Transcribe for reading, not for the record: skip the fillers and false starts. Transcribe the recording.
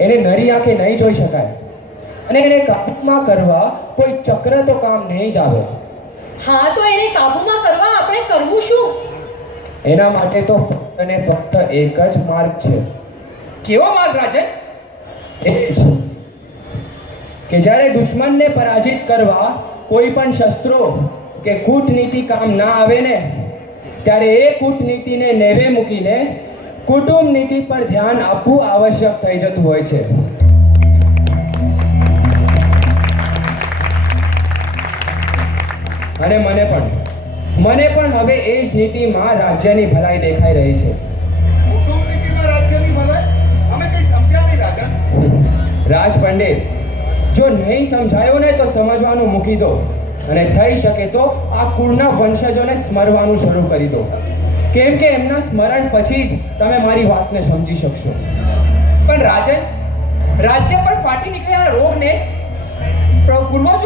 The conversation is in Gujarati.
એને નરી આંખે નહીં જોઈ શકાય, અને એને કાબૂમાં કરવા કોઈ ચક્ર તો કામ નહીં જ આવે. હા, તો એને કાબૂમાં કરવા આપણે કરવું શું? એના માટે તો ફક્ત અને ફક્ત એક જ માર્ગ છે. કેવો માર્ગ રાજન? એ જ કે જ્યારે દુશ્મનને પરાજિત કરવા કોઈ પણ શસ્ત્રો કે કૂટનીતિ કામ ના આવે ને, ત્યારે એ કૂટનીતિને નેવે મૂકીને કુટુંબ નીતિ પર ધ્યાન આપવું આવશ્યક થઈ જતું હોય છે. અને મને પણ હવે એ જ નીતિમાં રાજ્યની ભલાઈ દેખાઈ રહી છે. કુટુંબ નીતિમાં રાજ્યની ભલાઈ? અમે કંઈ સમજ્યા નહીં રાજન. રાજ પંડિત, જો નહીં સમજાયો ને તો સમજવાનું મૂકી દો, અને થઈ શકે તો આ કુળના વંશજોને સ્મરવાનું શરૂ કરી દો, કેમ કે એમના સ્મરણ પછી જ તમે મારી વાતને સમજી શકશો. પણ રાજન, રાજ્ય પર ફાટી નીકળેલા રોગને પૂર્વજો